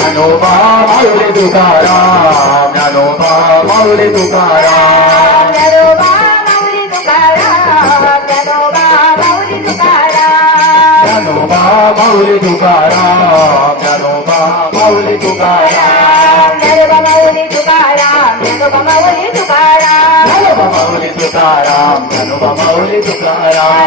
ज्ञानोबा माऊली तुकाराम ज्ञानोबा माऊली तुकाराम ज्ञानोबा माऊली तुकाराम ज्ञानोबा माऊली तुकाराम ज्ञानोबा माऊली तुकाराम ज्ञानोबा माऊली तुकाराम ज्ञानोबा माऊली तुकाराम ज्ञानोबा माऊली तुकाराम ज्ञानोबा माऊली तुकाराम ज्ञानोबा माऊली तुकाराम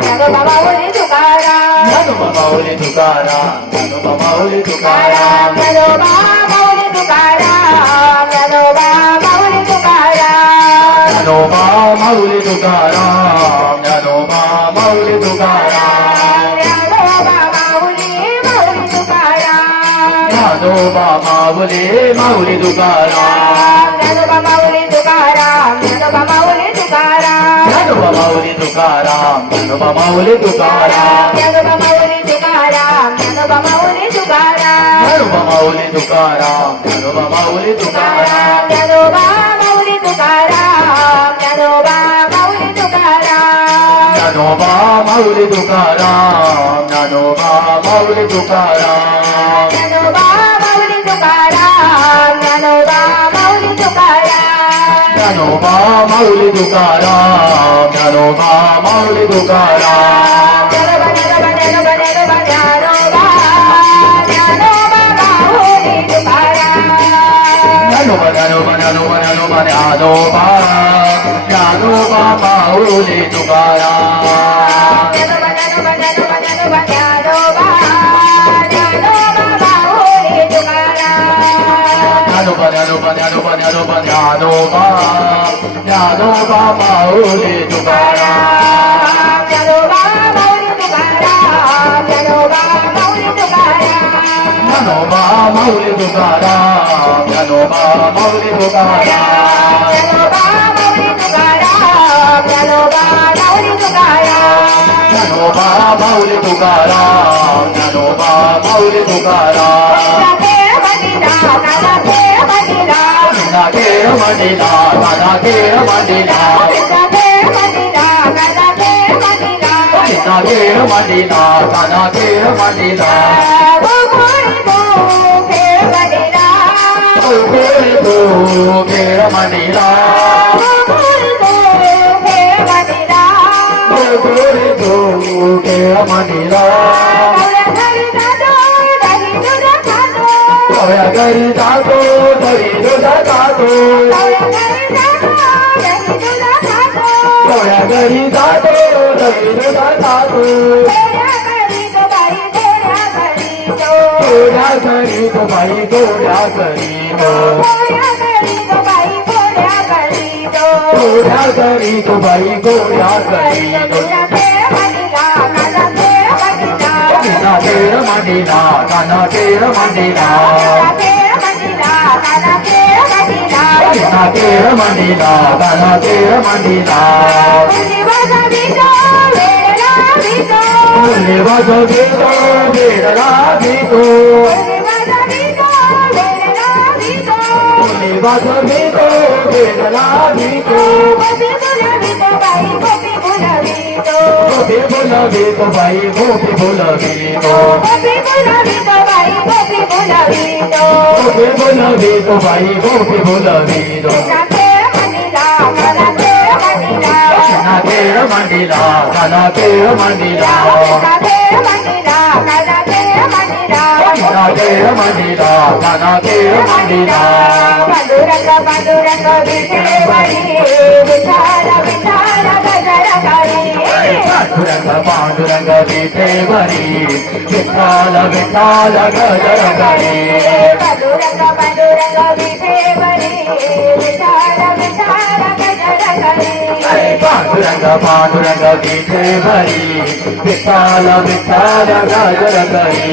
ज्ञानोबा माऊली तुकाराम ज्ञानोबा माऊली तुकाराम ज्ञानोबा माऊली तुकाराम ज्ञानोबा माऊली तुकाराम ज्ञानोबा माऊली तुकाराम ज्ञानोबा माऊली तुकाराम ज्ञानोबा माऊली तुकाराम ज्ञानोबा माऊली तुकाराम ज्ञानोबा माऊली माऊली तुकाराम ज्ञानोबा माऊली माऊली तुकाराम ज्ञानोबा माऊली तुकाराम ज्ञानोबा माऊली तुकाराम ज्ञानोबा माऊली तुकाराम ज्ञानोबा माऊली तुकाराम ज्ञानोबा माऊली तुकाराम ज्ञानोबा माऊली तुकाराम ज्ञानोबा माऊली तुकाराम ज्ञानोबा माऊली तुकाराम ज्ञानोबा माऊली तुकाराम ज्ञानोबा माऊली तुकाराम ज्ञानोबा माऊली तुकाराम ज्ञानोबा माऊली तुकाराम ज्ञानोबा माऊली तुकाराम ज्ञानोबा माऊली तुकाराम ज्ञानोबा माऊली तुकाराम ज्ञानोबा माऊली तुकाराम ज्ञानोबा ज्ञानोबा ज्ञानोबा ज्ञानोबा ज्ञानोबा ज्ञानोबा माऊली तुकाराम ज्ञानोबा ज्ञानोबा ज्ञानोबा ज्ञानोबा ज्ञानोबा ज्ञानोबा माऊली तुकाराम ज्ञानोबा ज्ञानोबा ज्ञानोबा ज्ञानोबा ज्ञानोबा ज्ञानोबा माऊली तुकाराम ज्ञानोबा ज्ञानोबा ज्ञानोबा ज्ञानोबा ज्ञानोबा ज्ञानोबा माऊली तुकाराम ज्ञानोबा माऊली तुकाराम ज्ञानोबा माऊली तुकाराम ज्ञानोबा माऊली तुकाराम ज्ञानोबा माऊली तुकाराम ज्ञानोबा माऊली तुकाराम ज्ञानोबा माऊली तुकाराम ज्ञानोबा माऊली तुकाराम ज्ञानोबा माऊली तुकाराम काना खेळ मदिना काना खेळ मदिना काना खेळ मदिना काना खेळ मदिना काना खेळ मदिना काना खेळ मदिना गोकुळी गो खेळ मदिना गोकुळी गो खेळ मदिना गोकुळी गो खेळ मदिना गोकुळी गो खेळ मदिना गवळ्या घरी जातो दही दूध खातो गवळ्या घरी जातो दही दूध खातो गवळ्या घरी जातो दही दूध खातो गवळ्या घरी जातो दही दूध खातो गोड्या घरी तो बाई गोड्या घरी तो गोड्या घरी तो बाई गोड्या घरी तो गोड्या घरी तो बाई गोड्या घरी तो काना खेळ मदिना काना खेळ मदिना काना खेळ मदिना काना खेळ मदिना मुली वाजवितो वेडला भीतो मुली वाजवितो वेडला भीतो गोपी बोलवितो बाई गोपी बोलवितो गोपी बोलवितो गोपी बोलवितो बाई गोपी बोलवितो काना खेळ मदिना काना खेळ मदिना काना खेळ मदिना काना खेळ मदिना पांडुरंग पांडुरंग विठेवरी विठाल विठाल गजर करी पांडुरंग पांडुरंग विठेवरी विठ्ठल विठ्ठल गजर करी पांडुरंग पांडुरंग विठेवरी विठाल विठाल गजर करी पांडुरंग पांडुरंग विठेवरी विठ्ठल विठ्ठल गजर करी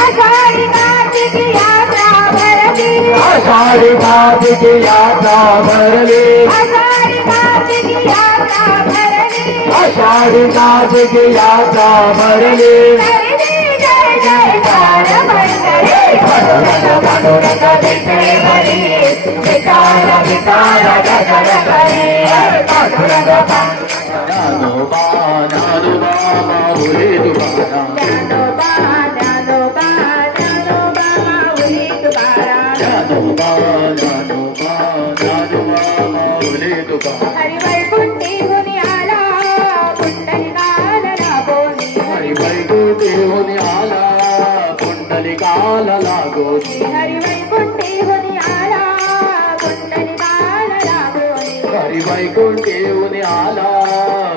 आषाढी कार्तिकी यात्रा भरली आषाढी कार्तिकी यात्रा भरली आषाढी कार्तिकी यात्रा भरली आषाढी कार्तिकी यात्रा भरली जय जयकार मंडळी पांडुरंग पांडुरंग विठेवरी विठ्ठल विठ्ठल गजर करी पांडुरंग ज्ञानोबा ज्ञानोबा माऊली तुकाराम ज्ञानोबा पुंडलिकाला लागोनी हरी वैकुंठीहून आला पुंडलिकाला लागोनी हरी वैकुंठीहून आला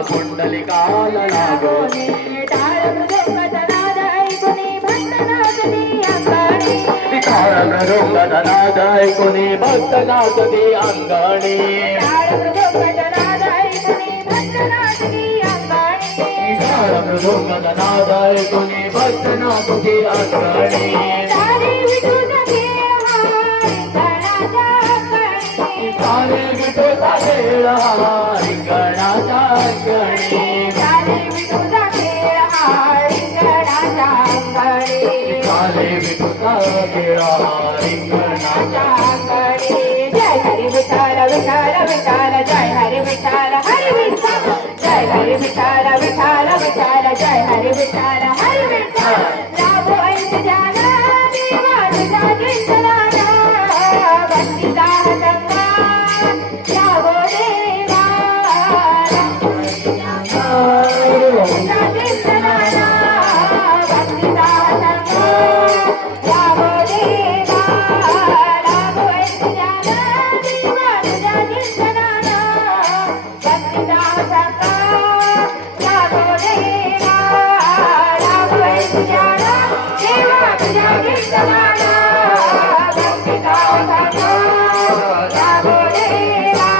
पुंडलिकाला लागोनी टाळ मृदुंगाचा नाद ऐकुनी भक्त नाचती अंगाणी टाळ मृदुंगाचा नाद ऐकुनी भक्त नाचती अंगणी टाळ मृदुंगाचा नाद ऐकुनी भक्त नाचती अंगाणी टाळ मृदुंगाचा नाद ऐकुनी भक्त नाचती अंगणी सारे विठूचा खेळ हा रिंगणाच्या अंगणी सारे विठूचा खेळ हा रिंगणाच्या अंगणी सारे विठूचा खेळ हा रिंगणाच्या अंगणी सारे विठूचा खेळ हा रिंगणाच्या अंगणी जय हरी विठ्ठल विठ्ठल विठ्ठल जय हरी विठ्ठल हरी विठ्ठल जय हरी विठ्ठल विठ्ठल विठ्ठल जय हरी विठ्ठल हरी विठ्ठल राबो ऐकजाना देवा तुझा कीर्तनाला भक्तीचा संगा राबो देवा तुझा कीर्तनाला भक्तीचा संगा राबो देवा राबो ऐकजाना देवा तुझा कीर्तनाला भक्तीचा संगा राबो देवा राबो ऐकजाना देवा तुझा कीर्तनाला भक्तीचा संगा राबो देवा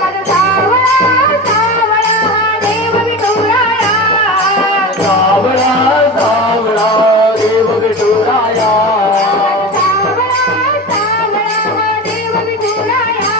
मन सावळा सावळा देव विठुराया सावळा सावळा देव विठुराया सावळा सावळा देव विठुराया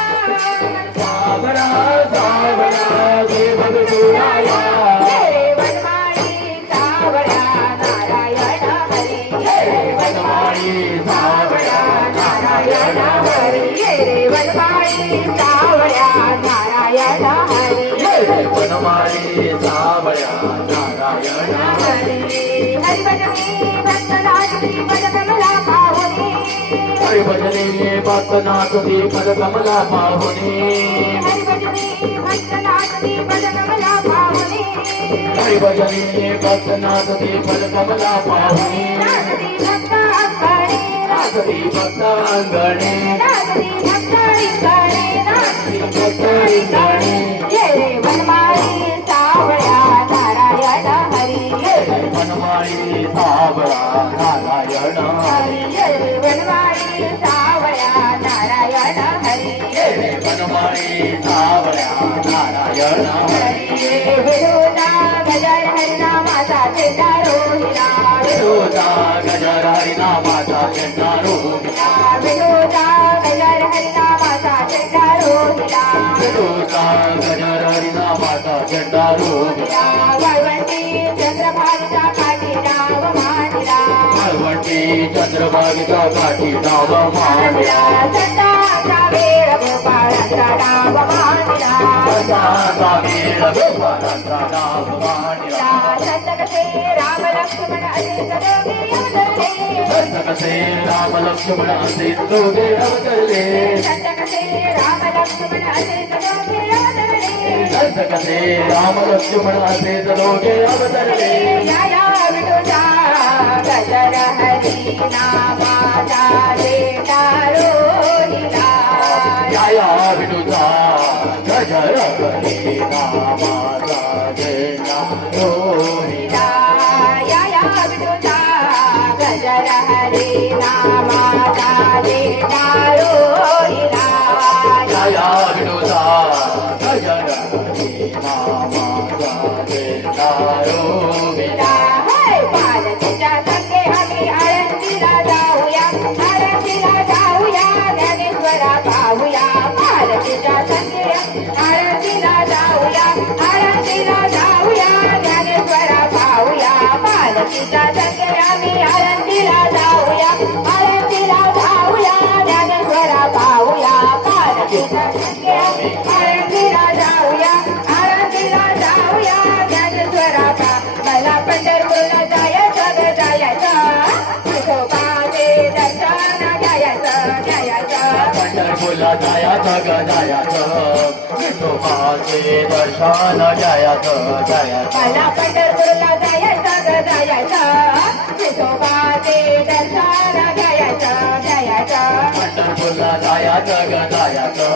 सावळा सावळा देव विठुराया हे वनमाळी सावळा नारायण हरी हे वनमाळी सावळा नारायण हरी हे वनमाळी सावळा नारायण हरी वनमाळी सावळा नारायण हरी हरी भजनी भक्त नाचती पद कमला पाहुनी हरी भजनी भक्त नाचती पद कमला पाहुनी हरी भजनी भक्त नाचती पद कमला पाहुनी हरी भजनी भक्त नाचती पद कमला पाहुनी नाचती भक्त अंगणी नाचती भक्त अंगणे नाचती भक्त रिंगणी नाचती भक्त रिंगणे ये वनमाळी सावळ्या नारायण हरी वनमाळी सावळा नारायण हरी ये वनमाळी सावळ्या नारायण हरी वनमाळी सावळा नारायण हरी विरोधा गजर हरिनामाचा चेता रोहिला विरोधा गजर हरिनामाचा झेंडा रोहिला विरोधा गजर हरिनामाचा चेता रोहिला विरोधा गजर हरिनामाचा झेंडा रोहिला वाळवंटी चंद्रभागेच्या काठी नाव मांडला वाळवंटी चंद्रभागेच्या काठी नाव मांडला संतांचा वेळ गोपाळाचा नाव मांडला संतांचा वेळ गोपाळाचा नाव मांडला संत कसे राम लक्ष्मण असे दोघे अवतरले संत कसे राम लक्ष्मण असे दोघे अवतरले संत कसे राम लक्ष्मण असे दोघे अवतरले संत कसे राम लक्ष्मण असे दोघे अवतरले या विठोजा गजर हरी नामाचा जेठा रोहिला या विठूचा गजर हरी नामाचा झेंडा रोहिला या विठोजा गजर हरी नामाचा जेठा रोहिला या विठूचा गजर हरी नामाचा झेंडा रोहिला पालखीच्या संगे आम्ही आळंदीला जाऊया ज्ञानेश्वरा पाहूया पालखीच्या संगे आळंदीला जाऊया ज्ञानेश्वरा पाहूया पालखीच्या संगे आम्ही आळंदीला जाऊया ज्ञानेश्वरा पाहूया पालखीच्या संगे आम्ही आळंदीला जाऊया ज्ञानेश्वरा मला पंढरपूरला जायचं ग जायचं विठोबाचे दर्शन घ्यायचं पंढरपूरला जायचं ग जायचं विठोबाचे दर्शन घ्यायचं मला पंढरपूरला जायचं ग जायचं विठोबाचे दर्शन पंढरपूरला जायचं ग जायचं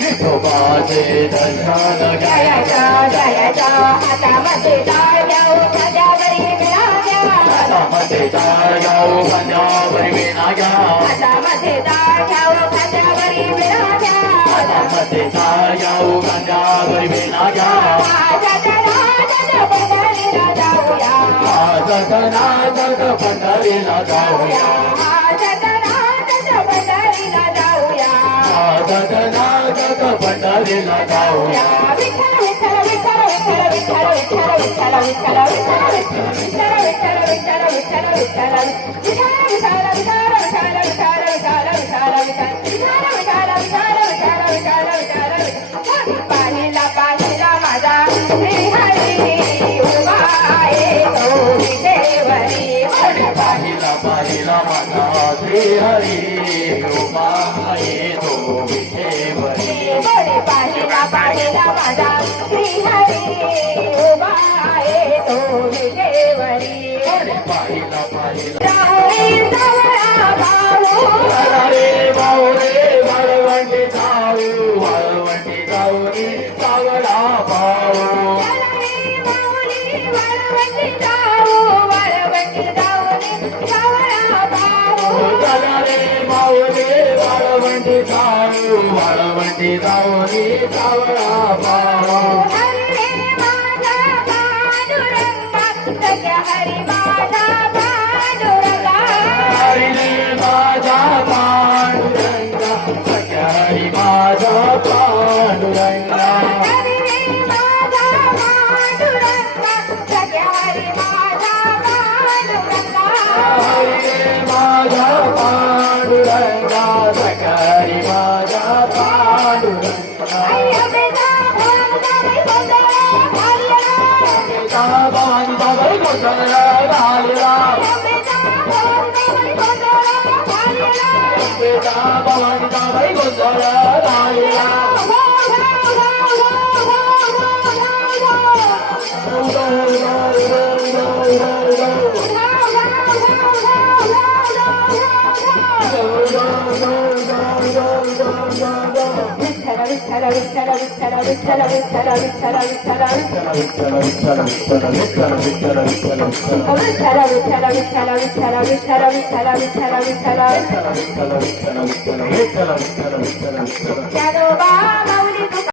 विठोबाचे दर्शन घ्यायचं जायचं हातामध्ये टाळ घेऊ खांद्यावरी विणा घ्या हातामध्ये टाळ घेऊ खांद्यावरी विणा घ्या हातामध्ये टाळ घेऊ खांद्यावरी विणा घ्या हातामध्ये टाळ घेऊ खांद्यावरी विणा घ्या सतनाथ पंढरीला जाऊया सतनाथ पंढरीला जाऊया सतनाथ पंढरीला जाऊया विठ्ठल विठ्ठल विठ्ठल विठ्ठल विठ्ठल विठ्ठल विठ्ठल विठ्ठल विठ्ठल विठ्ठल विठ्ठल विठ्ठल पाहिला पाहिला माझा श्रीहरी उभा आहे तो विठेवरी पाहिला पाहिला माझा श्रीहरी उभा आहे तो विठेवरी पाहिला पाहिला माझा श्रीहरी उभा आहे तो विठेवरी पाहिला पाहिला जाऊरी सावळा भाऊ रे भाऊ रे वाळवंटी जाऊ रे सावळा भाऊ चला रे भाऊ रे वाळवंटी जाऊ रे सावळा भाऊ हरी माझा पांडुरंगा हरी रे माझा पांडुरंगा सख्या हरी माझा पांडुरंगा हरी माझा पांडुरंगा सख्या हरी माझा पांडुरंगा हरी रे माझा पांडुरंगा सख्या हरी माझा पांडुरंगा बाबाई गोंधळा घालला बाबाई गोंधळा घालला विठ्ठल विठ्ठल विठ्ठल विठ्ठल विठ्ठल विठ्ठल विठ्ठल विठ्ठल विठ्ठल विठ्ठल विठ्ठल ज्ञानोबा